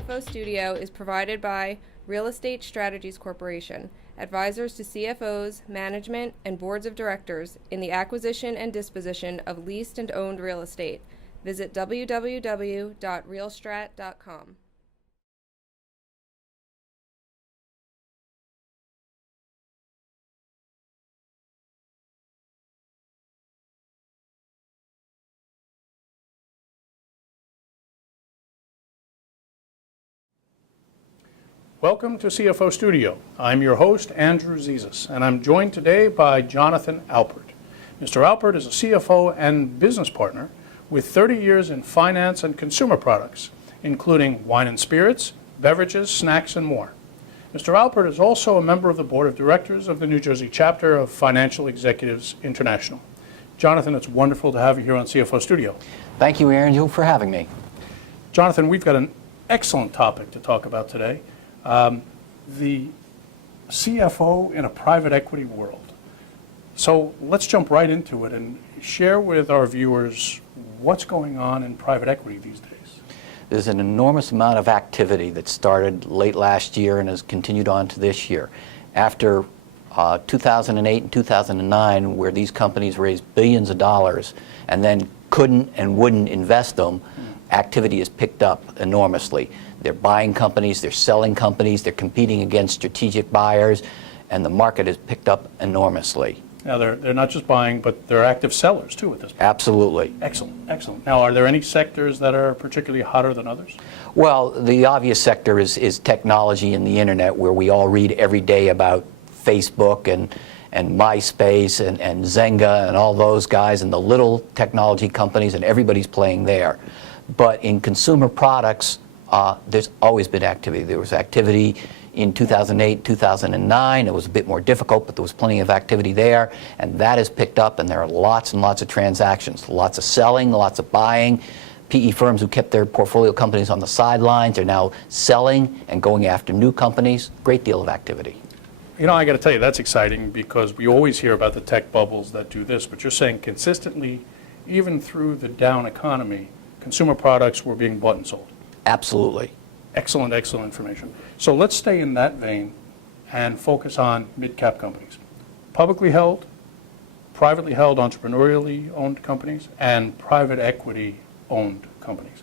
CFO Studio is provided by Real Estate Strategies Corporation, advisors to CFOs, management, and boards of directors in the acquisition and disposition of leased and owned real estate. Visit www.realstrat.com. Welcome to CFO Studio. I'm your host, Andrew Zizas, and I'm joined today by Jonathan Alpert. Mr. Alpert is a CFO and business partner with 30 years in finance and consumer products, including wine and spirits, beverages, snacks, and more. Mr. Alpert is also a member of the board of directors of the New Jersey chapter of Financial Executives International. Jonathan, it's wonderful to have you here on CFO Studio. Thank you, Andrew, for having me. Jonathan, we've got an excellent topic to talk about today. The CFO in a private equity world. So let's jump right into it and share with our viewers what's going on in private equity these days. There's an enormous amount of activity that started late last year and has continued on to this year. After 2008 and 2009, where these companies raised billions of dollars and then couldn't and wouldn't invest them, activity has picked up enormously. They're buying companies, they're selling companies, they're competing against strategic buyers, and the market has picked up enormously. Now, they're not just buying, but they're active sellers, too, at this point. Absolutely. Excellent, excellent. Now, are there any sectors that are particularly hotter than others? Well, the obvious sector is technology and the internet, where we all read every day about Facebook and MySpace and Zynga and all those guys and the little technology companies, and everybody's playing there. But in consumer products, there's always been activity. There was activity in 2008, 2009. It was a bit more difficult, but there was plenty of activity there, and that has picked up, and there are lots and lots of transactions, lots of selling, lots of buying. PE firms who kept their portfolio companies on the sidelines are now selling and going after new companies. Great deal of activity. You know, I got to tell you, that's exciting because we always hear about the tech bubbles that do this, but you're saying consistently, even through the down economy, consumer products were being bought and sold. Absolutely. Excellent, excellent information. So let's stay in that vein and focus on mid-cap companies. Publicly held, privately held, entrepreneurially owned companies, and private equity owned companies.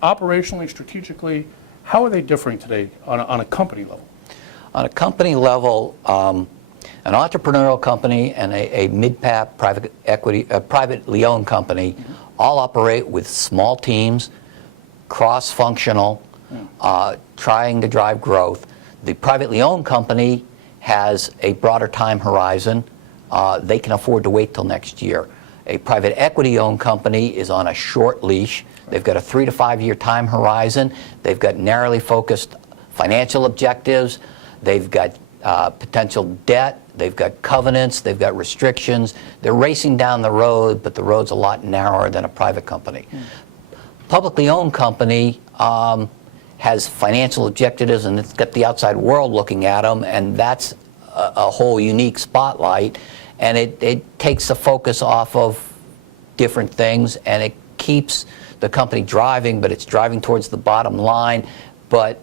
Operationally, strategically, how are they differing today on a company level? On a company level, an entrepreneurial company and a mid-cap private equity, privately owned company all operate with small teams, cross-functional, trying to drive growth. The privately owned company has a broader time horizon. They can afford to wait till next year. A private equity owned company is on a short leash. They've got a 3 to 5 year time horizon. They've got narrowly focused financial objectives. They've got potential debt. They've got covenants. They've got restrictions. They're racing down the road, but the road's a lot narrower than a private company. Publicly owned company has financial objectives, and it's got the outside world looking at them, and that's a whole unique spotlight, and it takes the focus off of different things, and it keeps the company driving, but it's driving towards the bottom line. But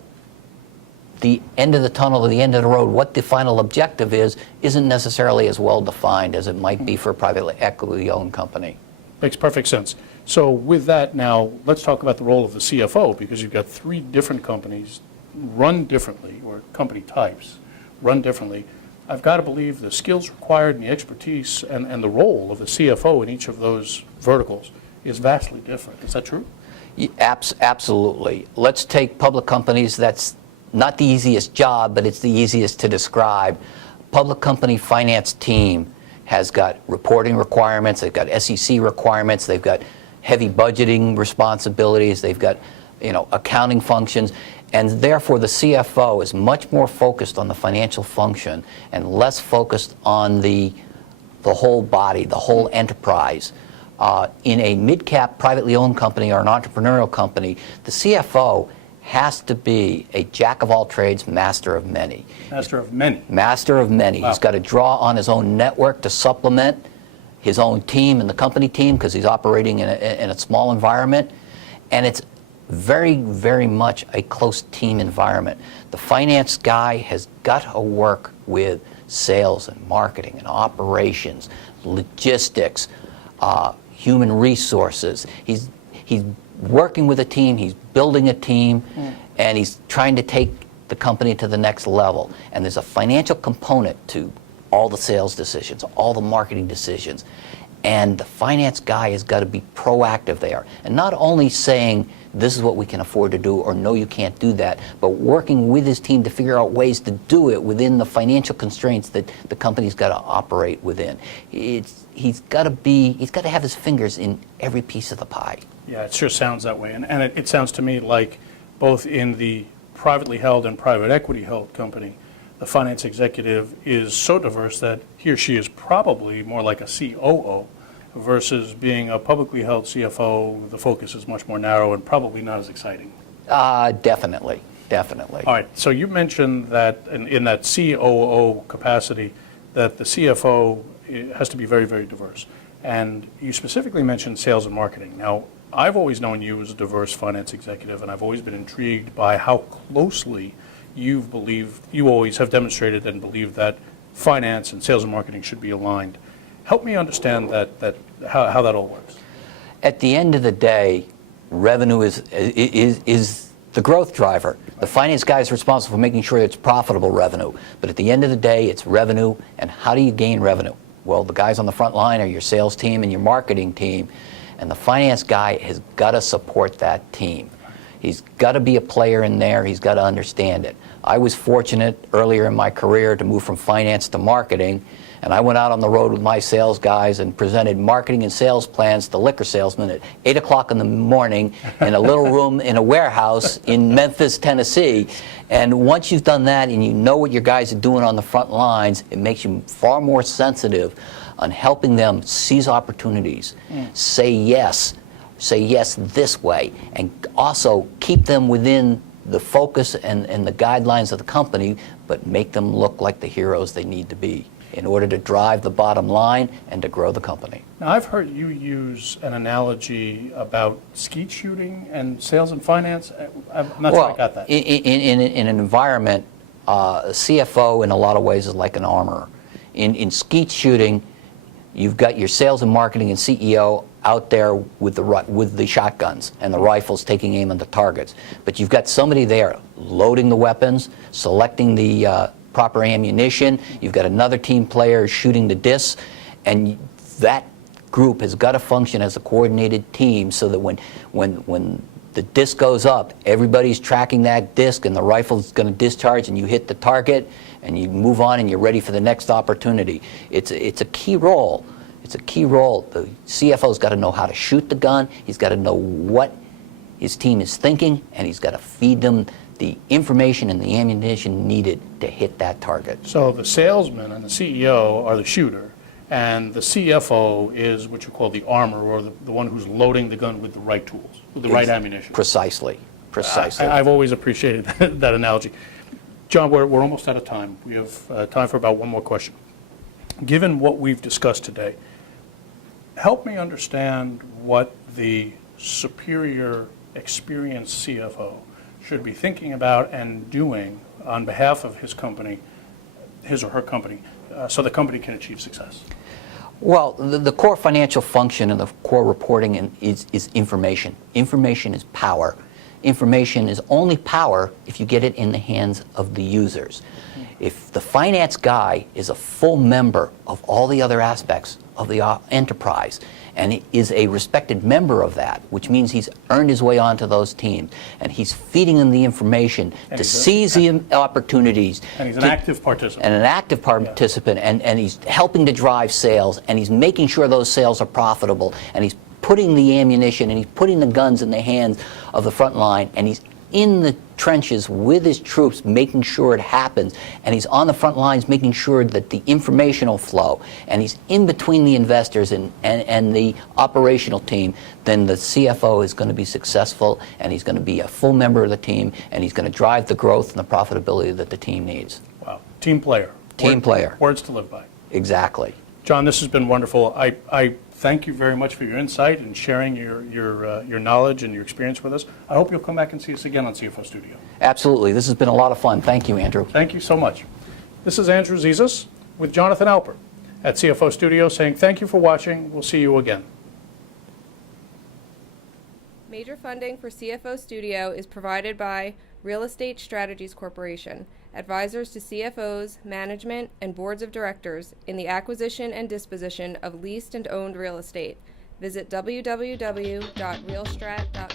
the end of the tunnel or the end of the road, what the final objective is, isn't necessarily as well defined as it might be for a privately equity owned company. Makes perfect sense. So with that now, let's talk about the role of the CFO, because you've got 3 different companies run differently, or company types run differently. I've got to believe the skills required and the expertise and the role of the CFO in each of those verticals is vastly different. Is that true? Absolutely. Let's take public companies. That's not the easiest job, but it's the easiest to describe. Public company finance team has got reporting requirements. They've got SEC requirements. They've got heavy budgeting responsibilities. They've got, accounting functions, and therefore the CFO is much more focused on the financial function and less focused on the whole body, the whole enterprise. In a mid-cap privately owned company or an entrepreneurial company, the CFO has to be a jack of all trades, master of many. Master of many. Master of many. Wow. He's got to draw on his own network to supplement his own team and the company team, because he's operating in a small environment. And it's very, very much a close team environment. The finance guy has got to work with sales and marketing and operations, logistics, human resources. He's working with a team, he's building a team, and he's trying to take the company to the next level. And there's a financial component to all the sales decisions, all the marketing decisions. And the finance guy has got to be proactive there. And not only saying, this is what we can afford to do, or no, you can't do that, but working with his team to figure out ways to do it within the financial constraints that the company's got to operate within. He's got to have his fingers in every piece of the pie. Yeah, it sure sounds that way. And it sounds to me like both in the privately held and private equity held company, the finance executive is so diverse that he or she is probably more like a COO versus being a publicly held CFO. The focus is much more narrow and probably not as exciting. Definitely. All right, so you mentioned that in that COO capacity, that the CFO has to be very, very diverse. And you specifically mentioned sales and marketing. Now, I've always known you as a diverse finance executive, and I've always been intrigued by how closely you always have demonstrated and believed that finance and sales and marketing should be aligned. Help me understand how that all works. At the end of the day, revenue is the growth driver. The finance guy is responsible for making sure it's profitable revenue. But at the end of the day, it's revenue, and how do you gain revenue? Well, the guys on the front line are your sales team and your marketing team, and the finance guy has got to support that team. He's got to be a player in there. He's got to understand it. I was fortunate earlier in my career to move from finance to marketing, and I went out on the road with my sales guys and presented marketing and sales plans to liquor salesmen at 8 o'clock in the morning in a little room in a warehouse in Memphis, Tennessee. And once you've done that and you know what your guys are doing on the front lines, it makes you far more sensitive on helping them seize opportunities, say yes this way, and also keep them within the focus and the guidelines of the company, but make them look like the heroes they need to be in order to drive the bottom line and to grow the company. Now, I've heard you use an analogy about skeet shooting and sales and finance. I'm not sure I got that. In an environment, a CFO in a lot of ways is like an armorer. In skeet shooting, you've got your sales and marketing and CEO out there with the shotguns and the rifles taking aim on the targets. But you've got somebody there loading the weapons, selecting the proper ammunition. You've got another team player shooting the discs, and that group has got to function as a coordinated team so that when the disc goes up, everybody's tracking that disc and the rifle's going to discharge and you hit the target and you move on and you're ready for the next opportunity. It's a key role. It's a key role. The CFO's got to know how to shoot the gun. He's got to know what his team is thinking, and he's got to feed them the information and the ammunition needed to hit that target. So the salesman and the CEO are the shooter, and the CFO is what you call the armor, or the one who's loading the gun with the right tools, with the right ammunition. Precisely. I've always appreciated that analogy. John, we're almost out of time. We have time for about one more question. Given what we've discussed today, help me understand what the superior, experienced CFO should be thinking about and doing on behalf of his company, his or her company, so the company can achieve success. Well, the core financial function and the core reporting is information. Information is power. Information is only power if you get it in the hands of the users. If the finance guy is a full member of all the other aspects of the enterprise and is a respected member of that, which means he's earned his way onto those teams, and he's feeding them the information to seize the opportunities. And he's an active participant. And an active participant, and he's helping to drive sales, and he's making sure those sales are profitable, and he's putting the ammunition and he's putting the guns in the hands of the front line, and he's in the trenches with his troops making sure it happens, and he's on the front lines making sure that the information will flow, and he's in between the investors and the operational team, then the CFO is going to be successful, and he's going to be a full member of the team, and he's going to drive the growth and the profitability that the team needs. Wow. Team player. Team player. Words to live by. Exactly. John, this has been wonderful. I thank you very much for your insight and sharing your knowledge and your experience with us. I hope you'll come back and see us again on CFO Studio. Absolutely. This has been a lot of fun. Thank you, Andrew. Thank you so much. This is Andrew Zizas with Jonathan Alpert at CFO Studio saying thank you for watching. We'll see you again. Major funding for CFO Studio is provided by Real Estate Strategies Corporation, advisors to CFOs, management, and boards of directors in the acquisition and disposition of leased and owned real estate. Visit www.realstrat.com.